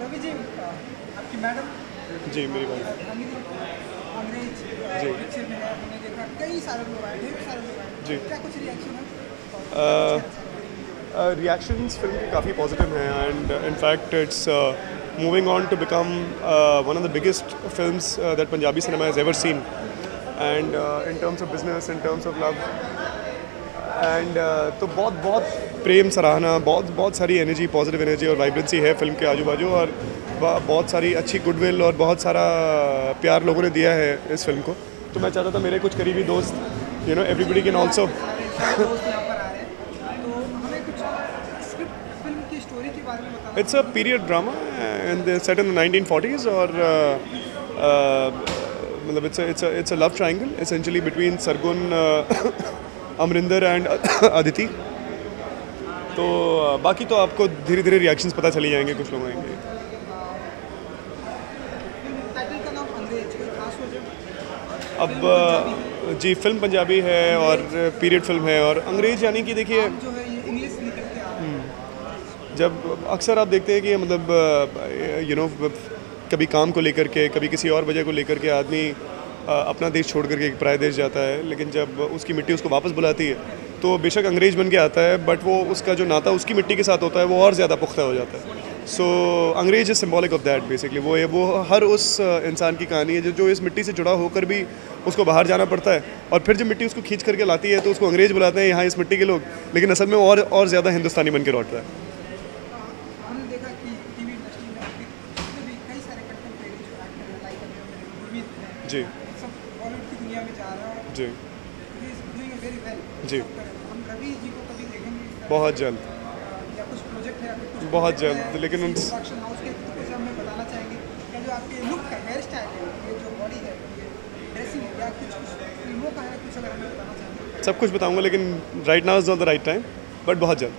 रवि जी, आपकी मैडम जी मेरी बात अंग्रेज जी पिक्चर में है, हमने देखा कई सारे लोग आए, ढेर सारे लोग आए, जी क्या कुछ रिएक्शन है? रिएक्शंस फिल्म के काफ़ी पॉजिटिव हैं and in fact it's moving on to become one of the biggest films that Punjabi cinema has ever seen and in terms of business in terms of love and तो बहुत बहुत प्रेम सराहना बहुत बहुत सारी एनर्जी पॉजिटिव एनर्जी और vibrancy है फिल्म के आजू बाजू और बहुत सारी अच्छी गुडविल और बहुत सारा प्यार लोगों ने दिया है इस फिल्म को। तो मैं चाहता था मेरे कुछ करीबी दोस्त एवरीबडी कैन ऑल्सो सारे दोस्त यहाँ पर आ रहे हैं, तो हमें कुछ स्क्रिप्ट फिल्म की स्टोरी के बारे में बताना। It's a period drama and set in the 1940s और मतलब it's a love triangle essentially between Sargun Amarinder and Aditi. तो बाकी तो आपको धीरे धीरे रिएक्शंस पता चली जाएंगे, कुछ लोग आएंगे। फिल्म टाइटल का नाम अंग्रेज, कोई खास वजह? अब जी फिल्म पंजाबी है और पीरियड फिल्म है और अंग्रेज यानी कि देखिए जो है ये इंग्लिश निकल के आ रहा है। जब अक्सर आप देखते हैं कि मतलब कभी काम को लेकर के कभी किसी और वजह को लेकर के आदमी अपना देश छोड़ करके एक पराये देश जाता है, लेकिन जब उसकी मिट्टी उसको वापस बुलाती है तो बेशक अंग्रेज बन के आता है बट वो उसका जो नाता उसकी मिट्टी के साथ होता है वो और ज़्यादा पुख्ता हो जाता है। सो अंग्रेज is symbolic of that basically. वो हर उस इंसान की कहानी है जो इस मिट्टी से जुड़ा होकर भी उसको बाहर जाना पड़ता है और फिर जब मिट्टी उसको खींच करके लाती है तो उसको अंग्रेज बुलाते हैं यहाँ इस मिट्टी के लोग, लेकिन असल में और ज़्यादा हिंदुस्तानी बन के लौटता है। हमने देखा कि टीवी इंडस्ट्री में इसमें भी कई सारे कंटेंप्रेरी जो एक्टर हैं, लाइक गुरमीत हैं, जी सब बॉलीवुड की दुनिया में जा रहा है। जी he is doing very well. जी हम रवि जी को कभी देखेंगे इस तरह बहुत जल्द, या कुछ प्रोजेक्ट है या कुछ बहुत project जल्द, है, लेकिन किसी उन प्रोडक्शन हाउस के तो कुछ हमें बताना चाहेंगे या जो आपके लुक है, हेयर स्टाइल है, ये जो बॉडी है, ये ड्रेसिंग है, या कुछ फिल्मों का है, कुछ अगर हमें बताना चाहेंगे। सब कुछ बताऊंगा लेकिन right now is not the right time, but बहुत जल्द।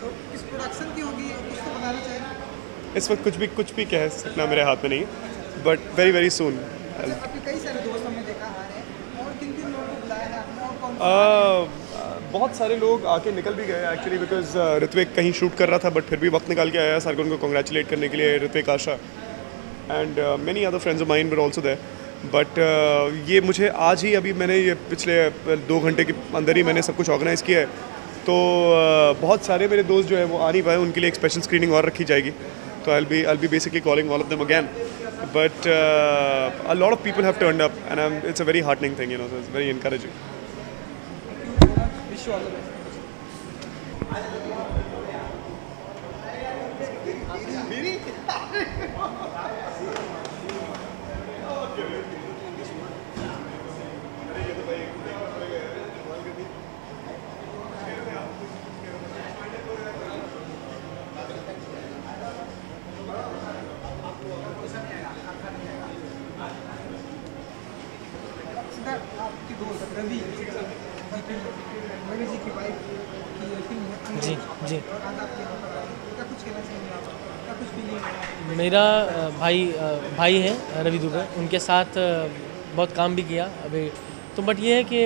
तो किस प्रोडक्शन की होगी कुछ तो बताना चाहेंगे। इस वक्त कुछ भी कह सकना मेरे हाथ में नहीं है, बट वेरी वेरी सून। आपके कई सारे दोस्त हमने देखा आ रहे हैं, और किन किन लोगों को बुलाया है आपने और कौन बहुत सारे लोग आके निकल भी गए एक्चुअली बिकॉज ऋत्विक कहीं शूट कर रहा था बट फिर भी वक्त निकाल के आया सरगुन को कॉन्ग्रेचुलेट करने के लिए, Ritwik, Asha and many other friends of mine were also there. But ये मुझे आज ही अभी मैंने ये पिछले 2 घंटे के अंदर ही मैंने सब कुछ ऑर्गेनाइज़ किया है, तो बहुत सारे मेरे दोस्त जो है वो आ नहीं पाए, उनके लिए एक स्पेशल स्क्रीनिंग और रखी जाएगी। तो I'll be basically calling all of them again, but a lot of people have turned up and it's a very heartening thing, so it's very encouraging. Wish you all the best. Siddharth, आपकी दोस्त रवि रवि जी की wife की ये film है अंग्रेज। जी जी और आज आपके यहाँ पर आए हैं। क्या कुछ कहना चाहेंगे आप, क्या कुछ फीलिंग है? मेरा भाई है रवि दुबे, उनके साथ बहुत काम भी किया अभी तो। बट ये है कि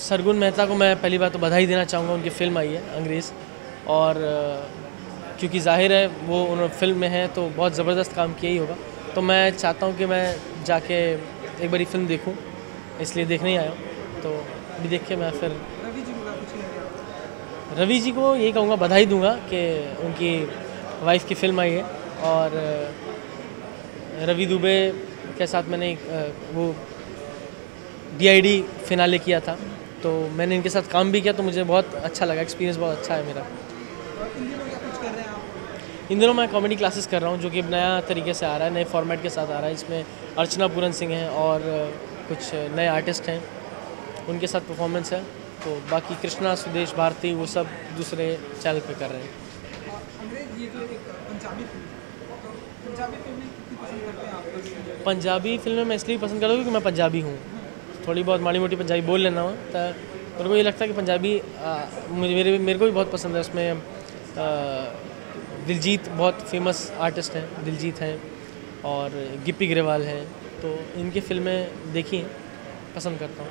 सरगुन मेहता को मैं पहली बात तो बधाई देना चाहूँगा, उनकी फ़िल्म आई है अंग्रेज़, और क्योंकि जाहिर है वो उन्होंने फिल्म में है तो बहुत ज़बरदस्त काम किया ही होगा। तो मैं चाहता हूँ कि मैं जाके एक बारी फिल्म देखूँ, इसलिए देखने ही आया हूँ। तो अभी देख के मैं फिर रवि जी को कुछ नहीं दिया। रवि जी को यही कहूँगा, बधाई दूंगा कि उनकी वाइफ की फ़िल्म आई है। और रवि दुबे के साथ मैंने वो DID फिनाले किया था, तो मैंने इनके साथ काम भी किया, तो मुझे बहुत अच्छा लगा, एक्सपीरियंस बहुत अच्छा है मेरा। और इन दिनों क्या कुछ कर रहे हैं आप? इन दिनों मैं कॉमेडी क्लासेस कर रहा हूँ, जो कि नया तरीके से आ रहा है, नए फॉर्मेट के साथ आ रहा है। इसमें अर्चना पूरन सिंह हैं और कुछ नए आर्टिस्ट हैं, उनके साथ परफॉर्मेंस है। तो बाकी कृष्णा, सुदेश भारती, वो सब दूसरे चैनल पे कर रहे हैं। अंग्रेज ये जो एक पंजाबी फिल्म है, तो पंजाबी फिल्में कितनी पसंद करते हैं आप लोग? पंजाबी फिल्में मैं इसलिए पसंद करता हूँ क्योंकि मैं पंजाबी हूँ, थोड़ी बहुत माड़ी मोटी पंजाबी बोल लेना हो, तो मेरे को ये लगता है कि पंजाबी मेरे को भी बहुत पसंद है। उसमें दिलजीत बहुत फेमस आर्टिस्ट हैं, दिलजीत हैं और गिप्पी ग्रेवाल हैं, तो इनकी फिल्में देखी हैं, पसंद करता हूँ।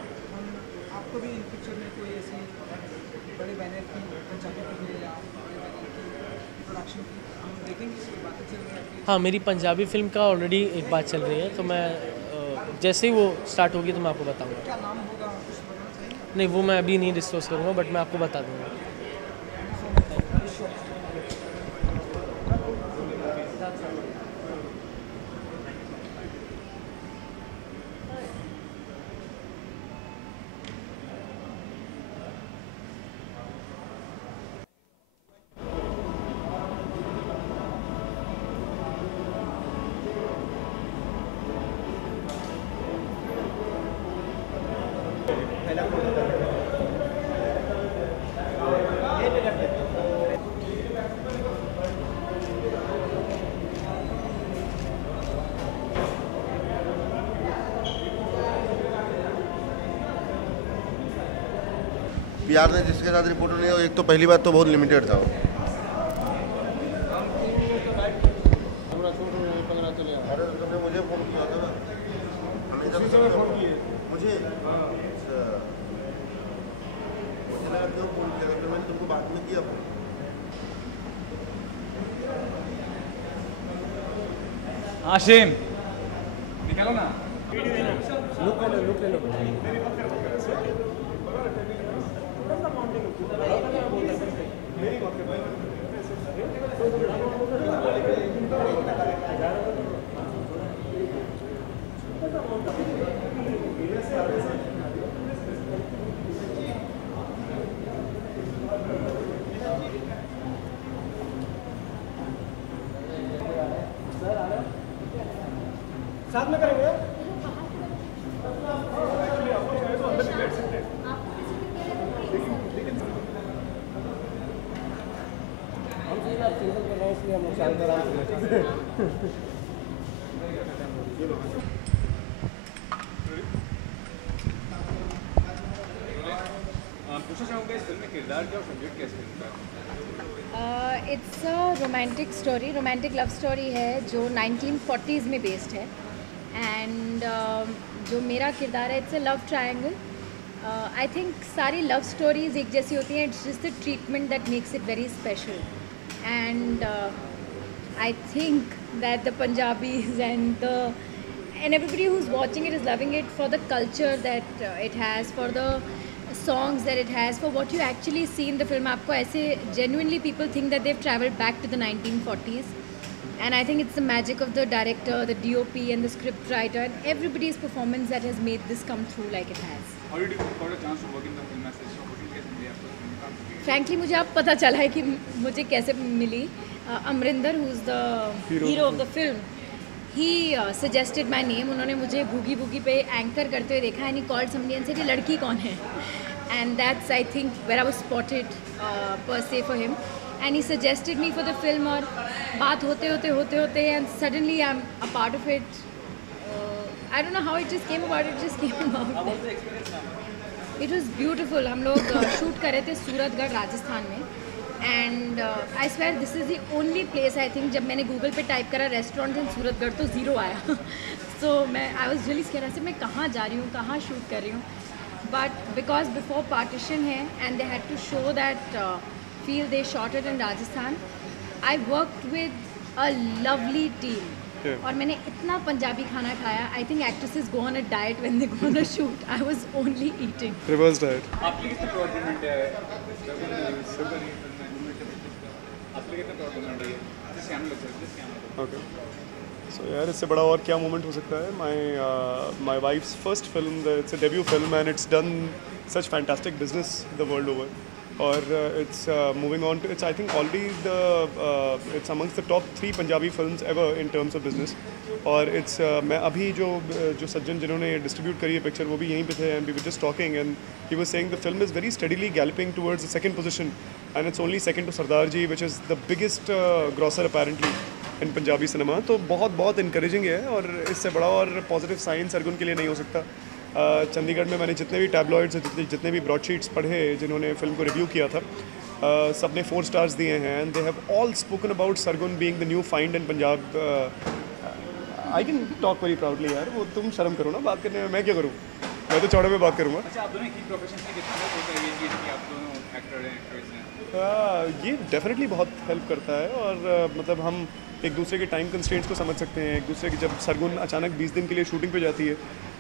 आपको भी इन पिक्चर में कोई ऐसी बड़े बैनर की पंजाबी फिल्म या बड़े बैनर की प्रोडक्शन की हम देखेंगे, इसकी बातें चल रही है? हाँ, मेरी पंजाबी फिल्म का ऑलरेडी एक बात चल रही है, तो मैं जैसे ही वो स्टार्ट होगी तो मैं आपको बताऊँगा। क्या नाम होगा, कुछ बताना चाहिए? नहीं, वो मैं अभी नहीं डिस्क्लोज करूँगा, बट मैं आपको बता दूँगा। यार ने जिसके साथ रिपोर्ट नहीं हो, एक तो पहली बात तो बहुत लिमिटेड था वो। अरे तुमने मुझे फोन किया था ना, मुझे अच्छा, मुझे लगा क्यों फोन किया था, फिर मैंने तुमको बाद में किया फोन। आशिम निकालो ना। साथ में करेंगे। पूछना चाहूँगा इस फिल्म में किरदार क्या और सब्जेक्ट कैसे मिलता है? It's a romantic story, romantic love story है जो 1940s में बेस्ड है। एंड जो मेरा किरदार है, it's a love triangle. I think सारी लव स्टोरीज एक जैसी होती हैं, it's just the treatment that makes it very special. And I think that the Punjabis and everybody who's watching it is loving it for the culture that it has, for the songs that it has, for what you actually see in the film. आपको ऐसे genuinely people think that they've traveled back to the 1940s, and I think it's the magic of the director, the DOP and the script writer and everybody's performance that has made this come through like it has. How did you got a chance to work in the film as such? Opportunity कैसे मिली आपको film काम करने की? Frankly मुझे अब पता चला है कि मुझे कैसे मिली। Amarinder who's the hero of the film, he suggested my name. उन्होंने मुझे भूगी भूगी पे एंकर करते हुए देखा and he called somebody and said ये लड़की कौन है, and that's I think where I was spotted per se for him, and he suggested me for the film. और बात होते and suddenly I'm a part of it. I don't know how it just came about, it just came about. How was the experience now? It was beautiful. हम लोग shoot कर रहे थे सूरतगढ़ राजस्थान में, and I swear this is the only place, I think जब मैंने Google पे type करा रेस्टोरेंट इन सूरतगढ़ तो ज़ीरो आया। सो मैं आई वॉज रियली स्केयर्ड, ऐसे मैं कहाँ जा रही हूँ, कहाँ शूट कर रही हूँ। बट बिकॉज बिफोर पार्टीशन है and they had to show that feel they shot it in Rajasthan, I worked with a lovely team. और मैंने इतना पंजाबी खाना खाया, I think actresses go on a diet when they go on a shoot, I was only eating. Reverse diet. आपकी कितने problem है? आपके कितने प्रॉब्लम है ये? जिस कैमरा लग सकता है, जिस कैमरा। ओके, सो यार इससे बड़ा और क्या मोमेंट हो सकता है? My wife's first film, it's a debut film and it's done such fantastic business the world over, और it's moving on to, it's I think already it's amongst the top 3 Punjabi films ever in terms of business. और it's मैं अभी जो सज्जन जिन्होंने distribute करी है picture, वो भी यहीं पे थे and we were just talking and he was saying the film is very steadily galloping towards the second position and it's only second to Sardar Ji which is the biggest grosser apparently in Punjabi cinema. तो बहुत encouraging है, और इससे बड़ा और positive sign Sargun के लिए नहीं हो सकता। चंडीगढ़ में मैंने जितने भी टैबलॉइड्स, जितने भी ब्रॉडशीट्स पढ़े जिन्होंने फिल्म को रिव्यू किया था, सबने 4 स्टार्स दिए हैं and they have all spoken about Sargun being the new find in Punjab. I can talk very proudly यार. वो तुम शर्म करो ना बात करने में, मैं क्या करूँ, मैं तो चौड़े में बात करूँगा. अच्छा, आप दोनों की प्रोफेशन में कितना हेल्प होता है ये कि आप दोनों एक्टर हैं, एक्ट्रेस हैं? ये डेफिनेटली बहुत हेल्प करता है और मतलब हम एक दूसरे के टाइम कंस्ट्रेंट्स को समझ सकते हैं. एक दूसरे की जब सरगुन अचानक 20 दिन के लिए शूटिंग पे जाती है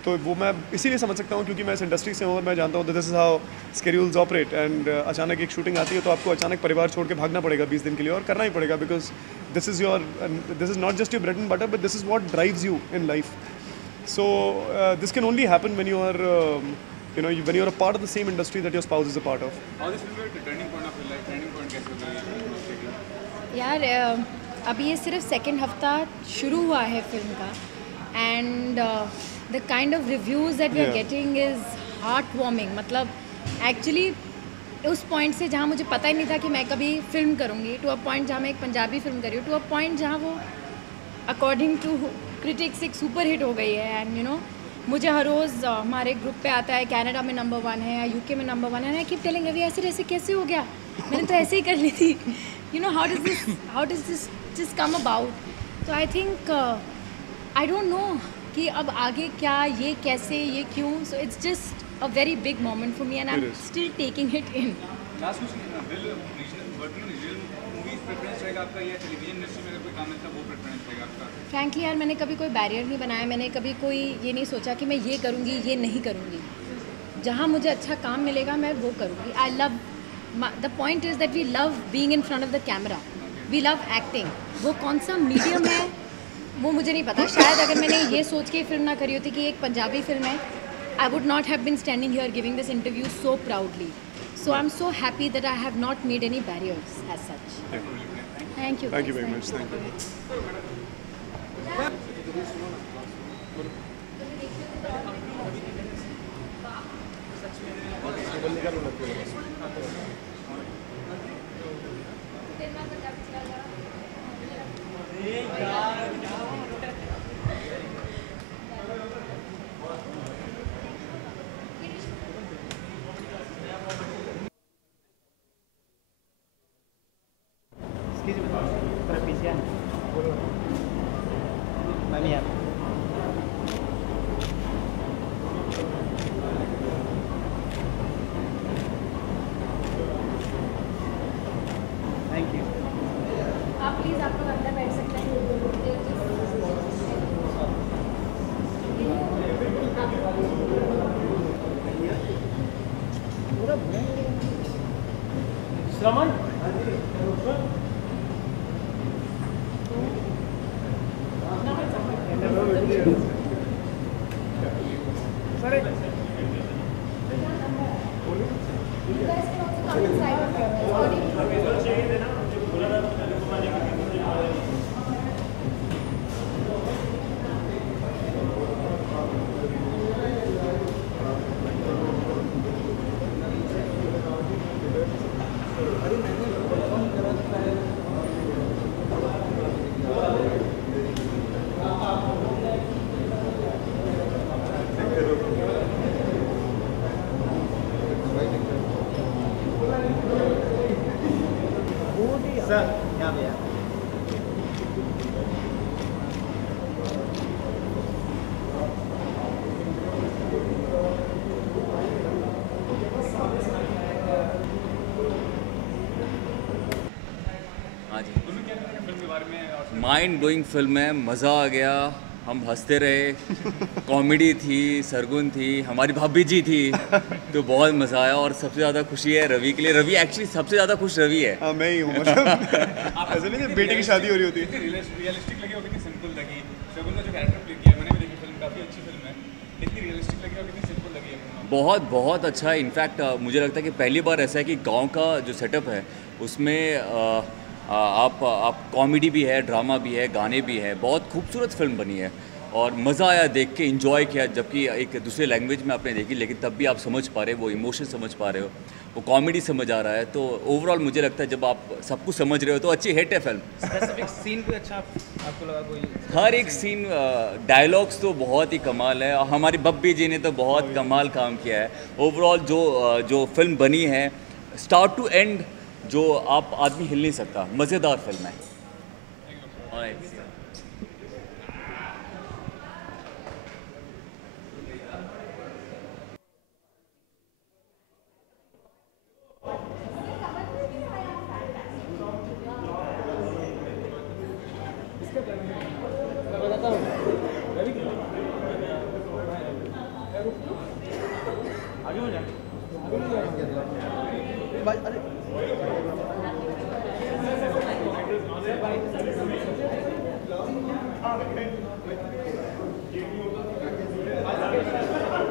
तो वो मैं इसीलिए समझ सकता हूँ क्योंकि मैं इस इंडस्ट्री से हूँ और मैं जानता हूँ this is how schedules operate. And अचानक एक शूटिंग आती है तो आपको अचानक परिवार छोड़ के भागना पड़ेगा 20 दिन के लिए, और करना ही पड़ेगा because this is not just your bread and butter but this is what drives you in life. So this can only happen when you are when you're a part of the same industry that your spouse is a part of. How this will be a turning point of your life? Turning point कैसे होगा ये? यार अभी ये सिर्फ second हफ्ता शुरू हुआ है फिल्म का and the kind of reviews that we are getting is heart warming. मतलब एक्चुअली उस पॉइंट से जहाँ मुझे पता ही नहीं था कि मैं कभी फिल्म करूँगी, टू अ पॉइंट जहाँ मैं एक पंजाबी फिल्म कर रही हूँ, टू अ पॉइंट जहाँ वो अकॉर्डिंग टू क्रिटिक्स एक सुपर हिट हो गई है. एंड यू नो मुझे हर रोज़ हमारे ग्रुप पे आता है कनाडा में नंबर 1 है या यूके में नंबर 1 है. आई कीप टेलिंग रवि ऐसे कैसे हो गया, मैंने तो ऐसे ही कर ली थी. You know how does this just come about. तो I think I don't know कि अब आगे क्या, ये कैसे, ये क्यों. So it's just a very big moment for me and I am still taking it in. Last question, will working regional movies preference रहेगा आपका या टेलीविजन इंडस्ट्री में अगर कोई काम मिलता है वो प्रेफरेंस रहेगा आपका? फ्रैंकली यार मैंने कभी कोई बैरियर नहीं बनाया. मैंने कभी कोई ये नहीं सोचा कि मैं ये करूँगी ये नहीं करूँगी. जहाँ मुझे अच्छा काम मिलेगा मैं वो करूँगी. I love the point is that we love being in front of the camera, we love acting. वो कौन सा मीडियम है वो मुझे नहीं पता. शायद अगर मैंने ये सोच के फिल्म ना करी होती कि एक पंजाबी फिल्म है, I would not have been standing here giving this interview so proudly. So I'm so happy that I have not made any barriers as such. Thank you. Thank you very much. Thank you. आप please आप लोग अंदर बैठ सकते हैं. श्रमण You guys can also come inside. Mind blowing film है, मज़ा आ गया, हम हंसते रहे, कॉमेडी थी, सरगुन थी, हमारी भाभी जी थी, तो बहुत मज़ा आया. और सबसे ज़्यादा खुशी है रवि के लिए. रवि एक्चुअली सबसे ज़्यादा खुश रवि है. हाँ मैं ही हूँ. मतलब ऐसे नहीं कि बेटे की शादी हो रही होती है. रियलिस्टिक लगी और कितनी सिंपल लगी. सरगुन का जो कैरेक्टर प्ले किया, मैंने भी देखी फिल्म, काफ़ी अच्छी फिल्म है. कितनी रियलिस्टिक लगी और कितनी सिंपल लगी है. बहुत बहुत अच्छा है. इनफैक्ट मुझे लगता है कि पहली बार ऐसा है कि गांव का जो सेटअप है उसमें आप कॉमेडी भी है, ड्रामा भी है, गाने भी है. बहुत खूबसूरत फिल्म बनी है और मज़ा आया देख के, एंजॉय किया. जबकि एक दूसरे लैंग्वेज में आपने देखी लेकिन तब भी आप समझ पा रहे हो, वो इमोशन समझ पा रहे हो, वो कॉमेडी समझ आ रहा है. तो ओवरऑल मुझे लगता है जब आप सब कुछ समझ रहे हो तो अच्छी हिट है फिल्म. स्पेसिफिक सीन कोई अच्छा आपको लगा? कोई हर एक सीन, डायलॉग्स तो बहुत ही कमाल है. हमारी बब्बी जी ने तो बहुत कमाल काम किया है. ओवरऑल जो फिल्म बनी है, स्टार्ट टू एंड जो आप आदमी हिल नहीं सकता। मज़ेदार फिल्म है। Alright.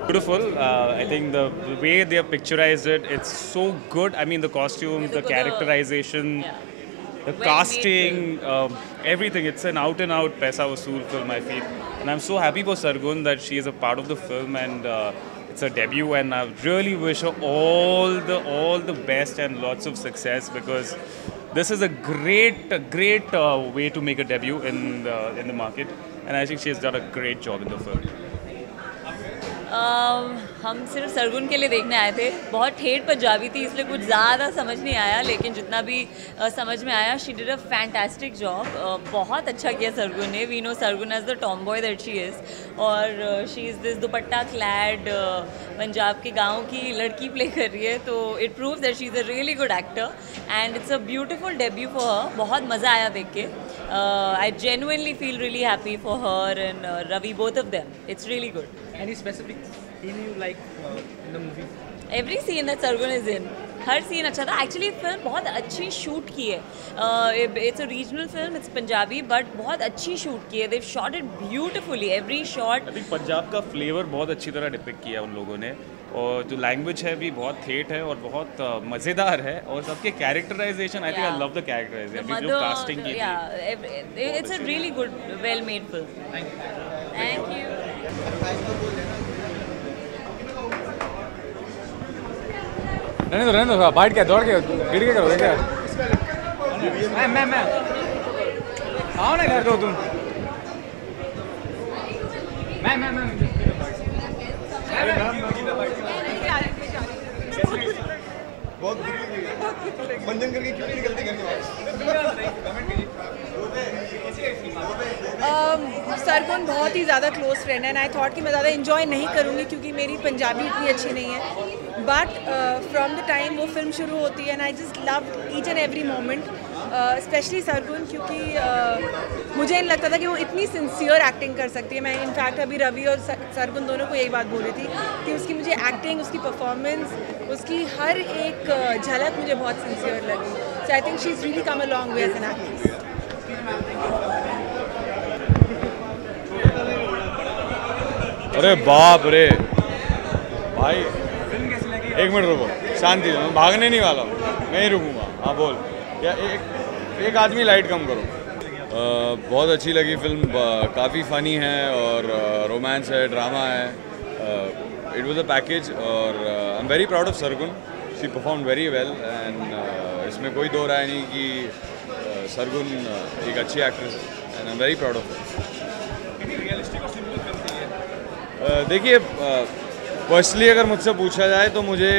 Beautiful. I think the way they have picturized it, it's so good. I mean, the costumes, the characterization, the casting, everything. It's an out-and-out Paisa Vasool film, I feel. And I'm so happy for Sargun that she is a part of the film, and it's a debut. And I really wish her all the best and lots of success, because this is a great way to make a debut in the market. And I think she has done a great job in the film. हम सिर्फ सरगुन के लिए देखने आए थे। बहुत ठेठ पंजाबी थी, इसलिए कुछ ज़्यादा समझ नहीं आया, लेकिन जितना भी समझ में आया, she did a fantastic job. बहुत अच्छा किया सरगुन ने। We know Sargun as the tomboy that she is, और she is this dupatta clad Punjab के गाँव की लड़की प्ले कर रही है, तो it proves that she is a really good actor and it's a beautiful debut for her. बहुत मज़ा आया देख के। I genuinely feel really happy for her and Ravi, both of them. It's really good. Any specific scene you like in the movie? Every scene that Sargun is in, हर scene अच्छा था। Actually film बहुत अच्छी shoot की है। It's a regional film, it's Punjabi, but बहुत अच्छी shoot की है। Dev shot it beautifully, every shot. I think Punjab का फ्लेवर बहुत अच्छी तरह डिपिक्ट किया उन लोगों ने, और जो लैंग्वेज है भी बहुत ठेठ है और बहुत मज़ेदार है, और सबके characterisation, I think I love the characterisation, जो कास्टिंग की थी। It's a really good well made film. Thank you. रहने दो बैठ के दौड़ के गिर के करोगे क्या? मैं आओ ना, घर दो तुम। मैं बहुत मंजन करके क्यों नहीं निकलते घर के? सरगुन बहुत ही ज़्यादा क्लोज फ्रेंड है, एंड आई थॉट कि मैं ज़्यादा इन्जॉय नहीं करूँगी क्योंकि मेरी पंजाबी इतनी अच्छी नहीं है, बट फ्रॉम द टाइम वो फिल्म शुरू होती है and I just love each and every moment, specially Sargun, क्योंकि मुझे नहीं लगता था कि वो इतनी सिंसियर एक्टिंग कर सकती है। मैं इनफैक्ट अभी रवि और सरगुन दोनों को यही बात बोल रही थी कि उसकी मुझे एक्टिंग, उसकी परफॉर्मेंस, उसकी हर एक झलक मुझे बहुत सिंसियर लगी। So I think she is really come a long way as an actress. अरे बाप रे भाई, एक मिनट रुको, शांति से, मैं भागने नहीं वाला हूँ, मैं ही रुकूंगा। हाँ बोल, या एक आदमी लाइट कम करो। बहुत अच्छी लगी फिल्म, काफ़ी फ़नी है और रोमांस है, ड्रामा है। इट वाज अ पैकेज, और I am very proud of Sargun. She perform very well, and इसमें कोई दो राय नहीं कि सरगुन एक अच्छी एक्ट्रेस है, and I am very proud of her. देखिए, पर्सनली अगर मुझसे पूछा जाए तो मुझे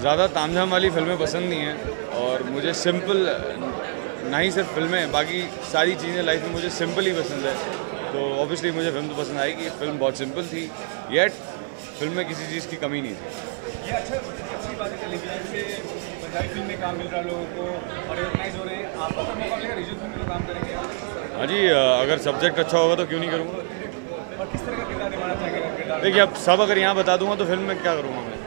ज़्यादा तामझाम वाली फिल्में पसंद नहीं हैं, और मुझे सिंपल, ना ही सिर्फ फिल्में, बाकी सारी चीज़ें लाइफ में मुझे सिंपल ही पसंद है। तो ऑब्वियसली मुझे फिल्म तो पसंद आएगी। फिल्म बहुत सिंपल थी, येट फिल्म में किसी चीज़ की कमी नहीं थी। ये अच्छी बात है टेलीविजन से पंजाबी फिल्म में काम मिल रहा है लोगों को, और रिकॉग्नाइज हो रहे हैं। आपको तो मौका मिलेगा, रीजनल फिल्म में काम करेंगे? हाँ जी, अगर सब्जेक्ट अच्छा होगा तो क्यों नहीं करूँगा। और किस तरह का किरदार निभाना चाहेंगे? देखिए, अब सब अगर यहाँ बता दूंगा तो फिल्म में क्या करूँगा मैं।